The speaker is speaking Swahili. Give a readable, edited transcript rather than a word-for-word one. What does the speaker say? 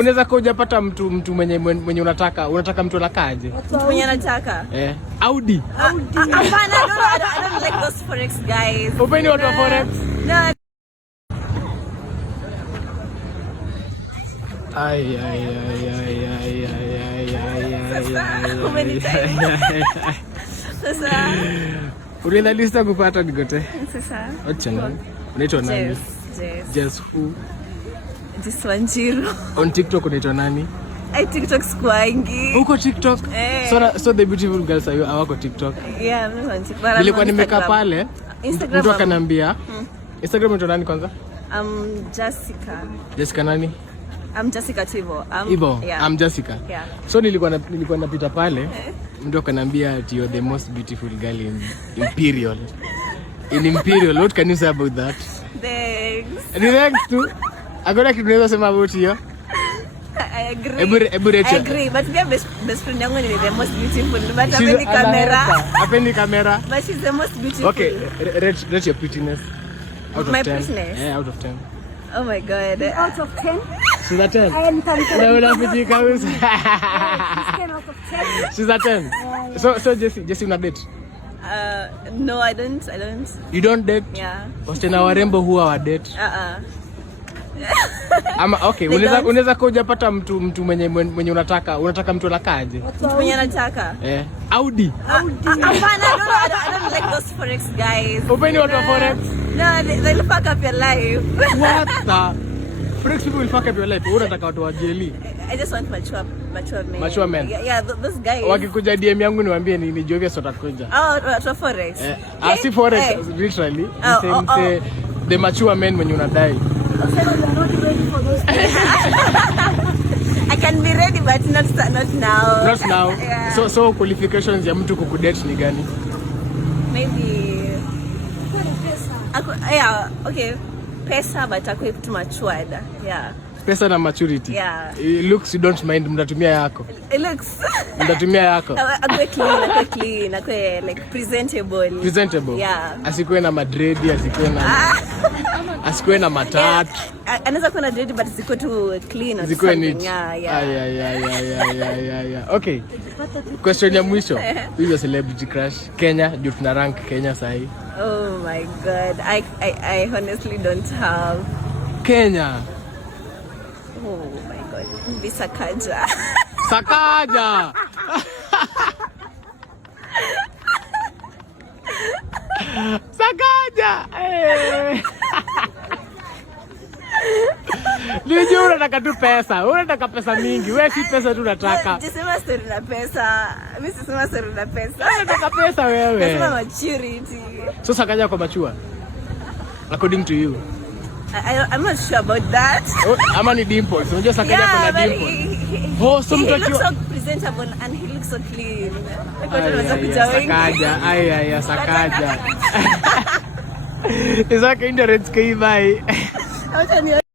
Unaweza kujapata mtu mwenye unataka mtu anakaje? Mtu mwenye anataka? Audi. Hapana, I don't like those forex guys. Upeni watu wa forex? No. Ay. Sasa. Unaenda lista kupata nikote? Sasa. Acha nani? Unaitwa nani? Jess who? Jess Wanjiru. On TikTok unaitwa nani? TikTok sikuangi. Uko TikTok? So the beautiful girls are hawako TikTok. Yeah, mimi on TikTok. Nilikuwa nimekaa pale. Instagram. Mtu akaniambia. Instagram unaitwa nani kwanza? Jessica. Jessica nani? I'm Jessica Tivo. Yeah. I'm Jessica. Yeah. So nilikuwa napita pale. Mtu akaniambia you're the most beautiful girl in Imperial. In Imperial, what can you say about that? Thanks. Thanks too. Hakuna kitu naweza sema about hiyo. I agree. I agree, but my best friend yangu ni the most beautiful. But hapendi kamera. But she's the most beautiful. Okay, rate your prettiness. Out of 10. My prettiness? Yeah, out of 10. Oh my God. Out of 10? She's a 10. I am 10. She's 10 out of 10. She's a 10. So Jessie una date? No, I don't. You don't date? Yeah. Wasichana warembo huwa wa date? Ama okay, unaweza kujapata mtu mwenye unataka mtu anakaje? Mtu mwenye anataka? Audi. Hapana, I don't like those forex guys. Upeni watu wa forex? No, they'll fuck up your life. What the? Forex people will fuck up your life. Unataka watu wa jeli? I just want mature men. Mature men? Yeah, those guys. Wakikuja DM yangu niwaambie ni Jovia sotakuja. Watu wa forex? Si forex, literally. The mature men when unadai. I can be ready but not now. Not now. Yeah. So qualifications ya mtu kukudate ni gani? Maybe okay. Pesa but akwe too matured. Yeah. Pesa na maturity. Yeah. Looks you don't mind, mtatumia yako. Looks. Mtatumia yako. Akwe clean, akwe like presentable. Presentable. Yeah. Asikuwe na madredi, asikuwe na matatu. Anaweza kuwa na dread but ziko tu clean or zikuwe something. Neat. Yeah. Okay. Question ya mwisho. Who is your celebrity crush? Kenya, juu tuna rank Kenya sahi. Oh my God. I honestly don't have. Kenya. Oh my God. Sakaja. Sakaja. Sakaja. Ndio unataka tu pesa. Unataka pesa mingi. Wewe si pesa tu unataka. Jisema story na pesa. Mimi sisema story na pesa. Unataka pesa wewe. Nasema maturity. So Sakaja kwa mature. According to you. I'm not sure about that. Ama ni dimples. Unajua Sakaja kuna dimples. So he looks so presentable and he looks so clean. Sakaja. Sakaja. Is that kind of red sky by?